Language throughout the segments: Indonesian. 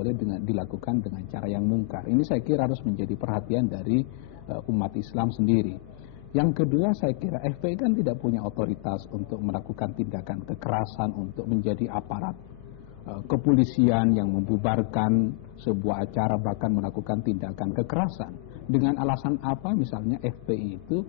boleh dilakukan dengan cara yang mungkar. Ini saya kira harus menjadi perhatian dari umat Islam sendiri. Yang kedua, saya kira FPI kan tidak punya otoritas untuk melakukan tindakan kekerasan, untuk menjadi aparat kepolisian yang membubarkan sebuah acara, bahkan melakukan tindakan kekerasan. Dengan alasan apa misalnya FPI itu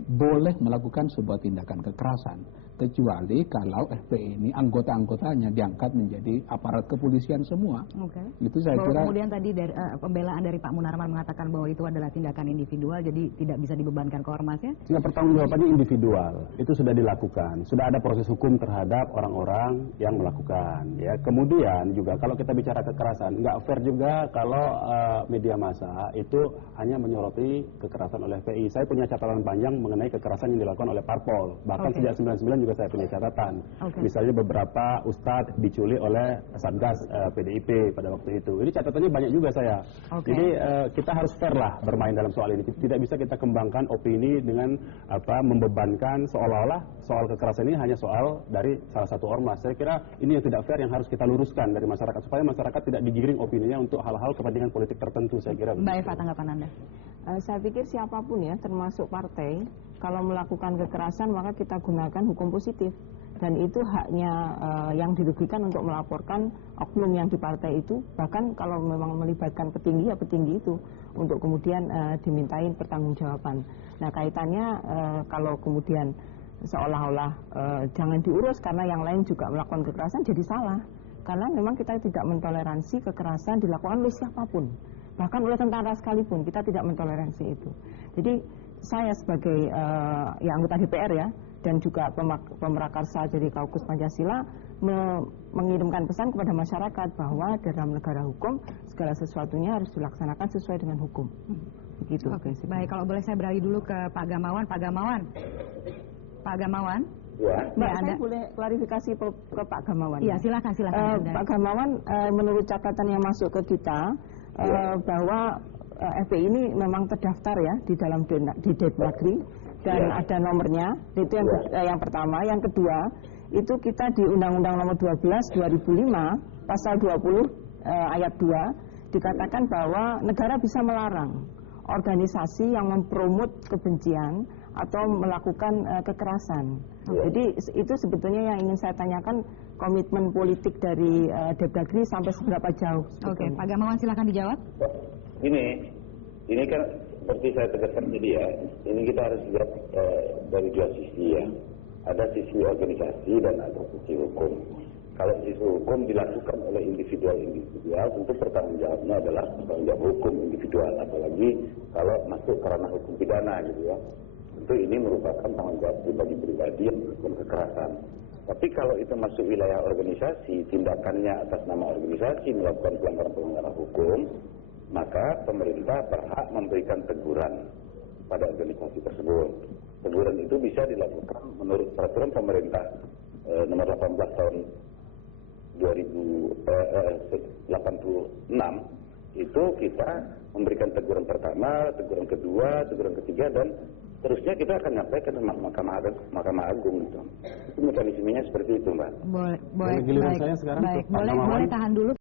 boleh melakukan sebuah tindakan kekerasan, kecuali kalau FPI ini anggota-anggotanya diangkat menjadi aparat kepolisian semua. Oke. Itu saya kira. Kemudian tadi dari pembelaan dari Pak Munarman mengatakan bahwa itu adalah tindakan individual, jadi tidak bisa dibebankan ke ormasnya. Sehingga pertanggungjawabannya individual, itu sudah dilakukan, sudah ada proses hukum terhadap orang-orang yang melakukan. Ya, kemudian juga kalau kita bicara kekerasan, nggak fair juga kalau media massa itu hanya menyoroti kekerasan oleh FPI. Saya punya catatan panjang mengenai kekerasan yang dilakukan oleh parpol, bahkan sejak 99 juga saya punya catatan. Misalnya beberapa ustadz diculik oleh Satgas PDIP pada waktu itu. Ini catatannya banyak juga saya. Jadi kita harus fair lah bermain dalam soal ini. Tidak bisa kita kembangkan opini dengan membebankan seolah-olah soal kekerasan ini hanya soal dari salah satu ormas. Saya kira ini yang tidak fair yang harus kita luruskan dari masyarakat supaya masyarakat tidak digiring opininya untuk hal-hal kepentingan politik tertentu. Saya kira. Mbak Eva, tanggapan Anda? Saya pikir siapapun ya, termasuk partai, kalau melakukan kekerasan maka kita gunakan hukum positif, dan itu haknya yang dirugikan untuk melaporkan oknum yang di partai itu, bahkan kalau memang melibatkan petinggi ya petinggi itu untuk kemudian dimintain pertanggungjawaban. Nah, kaitannya kalau kemudian seolah-olah jangan diurus karena yang lain juga melakukan kekerasan, jadi salah, karena memang kita tidak mentoleransi kekerasan dilakukan oleh siapapun, bahkan oleh tentara sekalipun kita tidak mentoleransi itu. Jadi saya sebagai anggota DPR ya, dan juga pemerakarsa dari Kaukus Pancasila mengirimkan pesan kepada masyarakat bahwa dalam negara hukum segala sesuatunya harus dilaksanakan sesuai dengan hukum. Begitu. Baik, kalau boleh saya beralih dulu ke Pak Gamawan. Pak Gamawan. Ya, Mbak, saya boleh klarifikasi ke Pak Gamawan. Iya, silakan. Pak Gamawan, menurut catatan yang masuk ke kita bahwa FPI ini memang terdaftar ya di dalam di Depdagri dan ada nomornya. Itu yang pertama. Yang kedua, itu kita di Undang-Undang Nomor 12 2005 Pasal 20 ayat 2 dikatakan bahwa negara bisa melarang organisasi yang mempromot kebencian atau melakukan kekerasan. Jadi itu sebetulnya yang ingin saya tanyakan, komitmen politik dari Depdagri sampai seberapa jauh? Oke, Pak Gamawan silakan dijawab. Ini kan seperti saya tegaskan tadi ya, ini kita harus lihat dari dua sisi ya. Ada sisi organisasi dan ada sisi hukum. Kalau sisi hukum dilakukan oleh individual, tentu pertanggungjawabnya adalah pertanggungjawab hukum individual, apalagi kalau masuk ke ranah hukum pidana gitu ya. Tentu ini merupakan tanggung jawab pribadi yang melakukan kekerasan. Tapi kalau itu masuk wilayah organisasi, tindakannya atas nama organisasi melakukan pelanggaran hukum, maka pemerintah berhak memberikan teguran pada organisasi tersebut. Teguran itu bisa dilakukan menurut peraturan pemerintah nomor 18 tahun 86, itu kita memberikan teguran pertama, teguran kedua, teguran ketiga, dan terusnya kita akan nyampaikan ke Mahkamah Agung gitu. Itu mekanismenya seperti itu, Mbak. Boleh, baik. Boleh tahan dulu.